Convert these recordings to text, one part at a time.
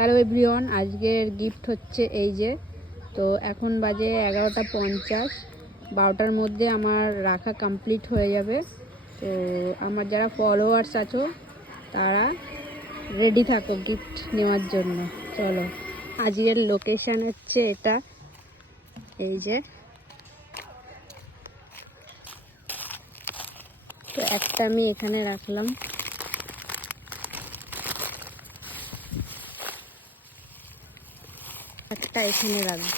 Hello everyone, আজকের gift হচ্ছে এই যে। তো এখন বাজে 11:50, 12টার মধ্যে আমার রাখা কমপ্লিট হয়ে যাবে। তো আমার যারা ফলোয়ার্স আছো তারা রেডি থাকো গিফট নেওয়ার জন্য। চলো, আজকের লোকেশন হচ্ছে এটা, এই যে। তো একটা আমি এখানে রাখলাম, একটা এখানে রাখবো।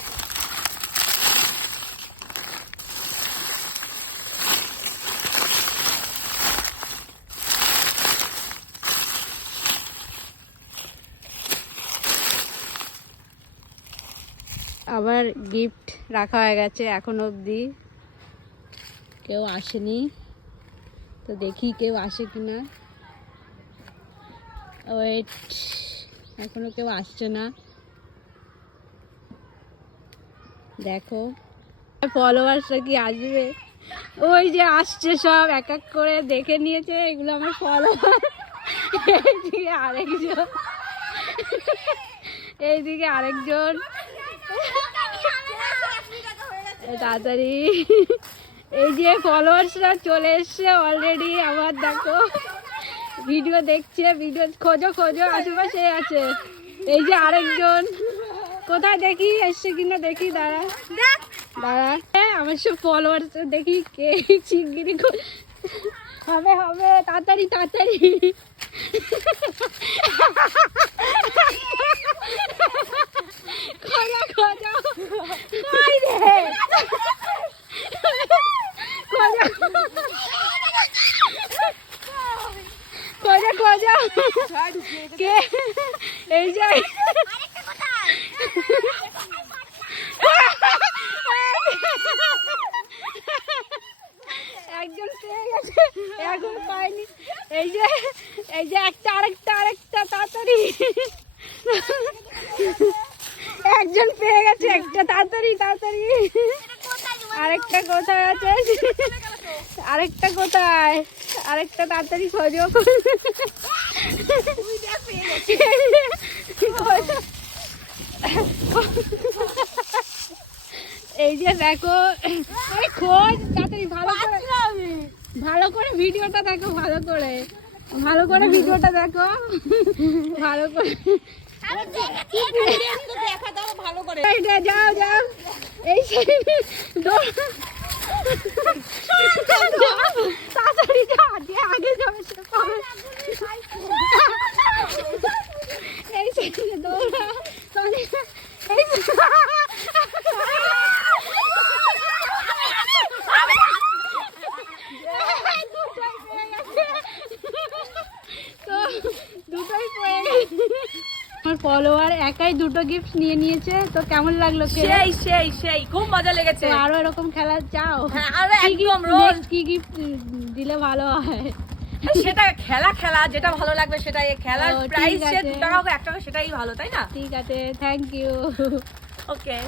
আবার গিফট রাখা হয়ে গেছে, এখন অবধি কেউ আসেনি। তো দেখি কেউ আসে কিনা। ওয়েট, এখনো কেউ আসছে না। দেখো ফলোয়ার্সরা কি আসবে? ওই যে আসছে, সব এক এক করে দেখে নিয়েছে, এগুলো আমার ফলোয়ার। এইদিকে আরেকজন, এইদিকে আরেকজন, তাড়াতাড়ি। এই যে ফলোয়ার্সরা চলে এসছে অলরেডি। আবার দেখো ভিডিও দেখছে, ভিডিও খোঁজো খোঁজো, আশেপাশে আছে। এই যে আরেকজন, কোথায় দেখি এসছে কিনা, দেখি দাঁড়া দাঁড়া। আমার সব ফলোয়ার্স দেখি কে চিংড়ি হবে হবে, তাড়াতাড়ি তাড়াতাড়ি। খোঁজো খোঁজো, কই রে খোঁজো খোঁজো খোঁজো, কে? এই যে একজন পেয়ে গেছে, এখন পাইনি। এই যে এই যে একটা, আরেকটা আরেকটা, তাড়াতাড়ি। একজন পেয়ে গেছে একটা, তাড়াতাড়ি তাড়াতাড়ি। আরেকটা কোথায় আছে? আরেকটা কোথায়? আরেকটা তাড়াতাড়ি খোঁজো। এই যে দেখো, আরে খোঁজ তাড়াতাড়ি, ভালো করে ভালো করে ভিডিওটা দেখো, ভালো করে ভালো করে ভিডিওটা দেখো, ভালো করে যাও যাও। এই তাড়াতাড়ি যাও, আগে যাবে সে পাবে। এই সাইডে দৌড়া, এই দুটোই পেয়ে গেছে। আমার ফলোয়ার একাই দুটো গিফট নিয়ে নিয়েছে। তো কেমন লাগলো? সেই সেই সেই খুব মজা লেগেছে। আরো এরকম খেলা চাও? হ্যাঁ, আরো একদম রোজ কি গিফট দিলে ভালো হয়? সেটা খেলা খেলা যেটা ভালো লাগবে সেটাই। খেলার ও, প্রাইস ঠিক যে আছে। 2 টাকা হোক 1 টাকা সেটাই ভালো, তাই না? ঠিক আছে, থ্যাংক ইউ। ওকে।